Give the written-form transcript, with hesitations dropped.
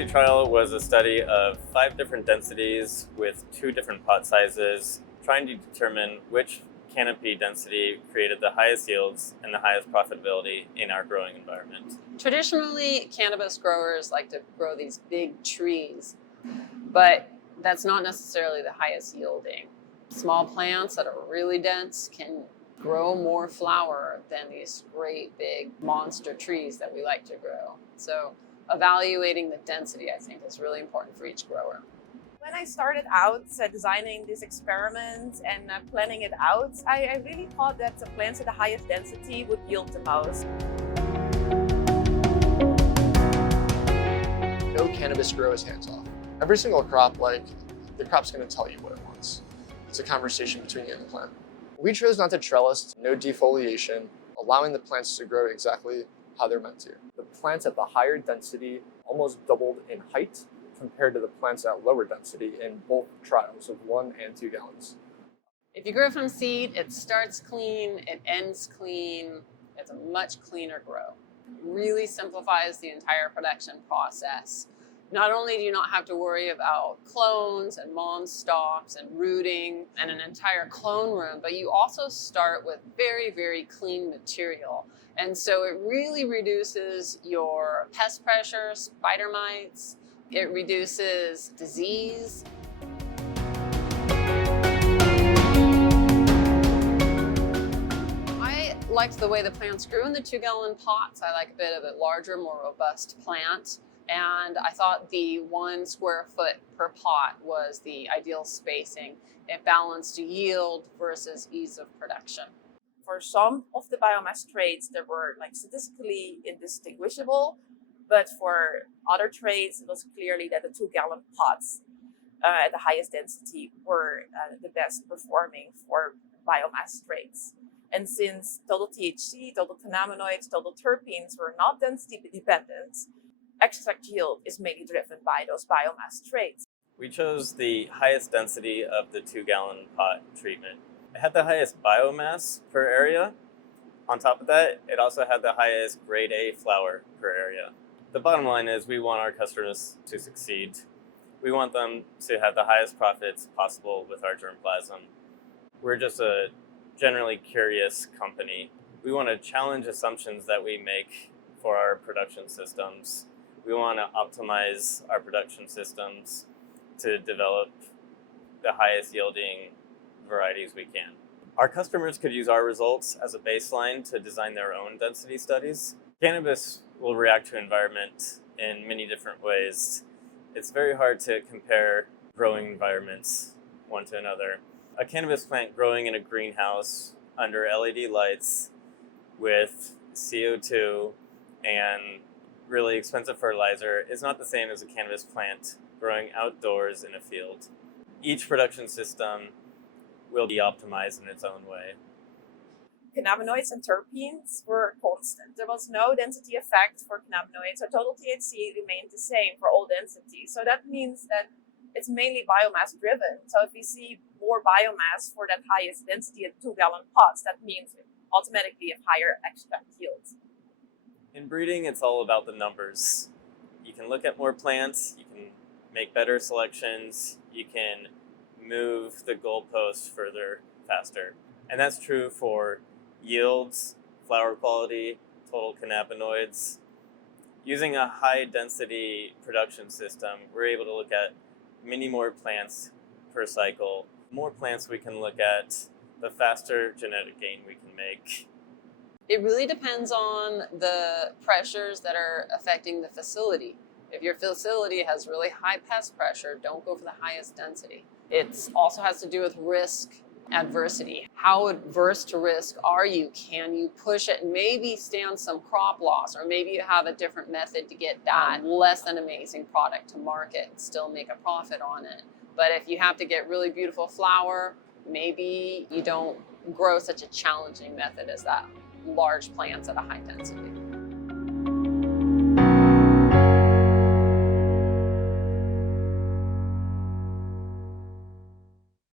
density trial was a study of 5 different densities with 2 different pot sizes, trying to determine which canopy density created the highest yields and the highest profitability in our growing environment. Traditionally, cannabis growers like to grow these big trees, but that's not necessarily the highest yielding. Small plants that are really dense can grow more flower than these great big monster trees that we like to grow. So evaluating the density, I think, is really important for each grower. When I started out designing this experiment and planning it out, I really thought that the plants at the highest density would yield the most. No cannabis grower is hands-off. Every single crop, the crop's going to tell you what it wants. It's a conversation between you and the plant. We chose not to trellis, no defoliation, allowing the plants to grow exactly how they're meant to. The plants at the higher density almost doubled in height compared to the plants at lower density in both trials of 1 and 2 gallons. If you grow from seed, it starts clean, it ends clean. It's a much cleaner grow. It really simplifies the entire production process. Not only do you not have to worry about clones and mom stalks and rooting and an entire clone room, but you also start with very, very clean material. And so it really reduces your pest pressure, spider mites. It reduces disease. I liked the way the plants grew in the 2-gallon pots. I like a bit of a larger, more robust plant. And I thought the 1 square foot per pot was the ideal spacing. It balanced yield versus ease of production. For some of the biomass traits, they were statistically indistinguishable, but for other traits, it was clearly that the 2-gallon pots at the highest density were the best performing for biomass traits. And since total THC, total cannabinoids, total terpenes were not density dependent, extract yield is mainly driven by those biomass traits. We chose the highest density of the 2-gallon pot treatment. It had the highest biomass per area. On top of that, it also had the highest grade A flower per area. The bottom line is we want our customers to succeed. We want them to have the highest profits possible with our germplasm. We're just a generally curious company. We want to challenge assumptions that we make for our production systems. We want to optimize our production systems to develop the highest yielding varieties we can. Our customers could use our results as a baseline to design their own density studies. Cannabis will react to environment in many different ways. It's very hard to compare growing environments one to another. A cannabis plant growing in a greenhouse under LED lights with CO2 and really expensive fertilizer is not the same as a cannabis plant growing outdoors in a field. Each production system will be optimized in its own way. Cannabinoids and terpenes were constant. There was no density effect for cannabinoids, so total THC remained the same for all densities. So that means that it's mainly biomass driven. So if we see more biomass for that highest density at 2-gallon pots, that means automatically a higher extract yield. In breeding, it's all about the numbers. You can look at more plants, you can make better selections, you can move the goalposts further faster. And that's true for yields, flower quality, total cannabinoids. Using a high density production system, we're able to look at many more plants per cycle. The more plants we can look at, the faster genetic gain we can make. It really depends on the pressures that are affecting the facility. If your facility has really high pest pressure, don't go for the highest density. It also has to do with risk adversity. How adverse to risk are you? Can you push it and maybe stand some crop loss, or maybe you have a different method to get that less than amazing product to market and still make a profit on it. But if you have to get really beautiful flower, maybe you don't grow such a challenging method as that large plants at a high density.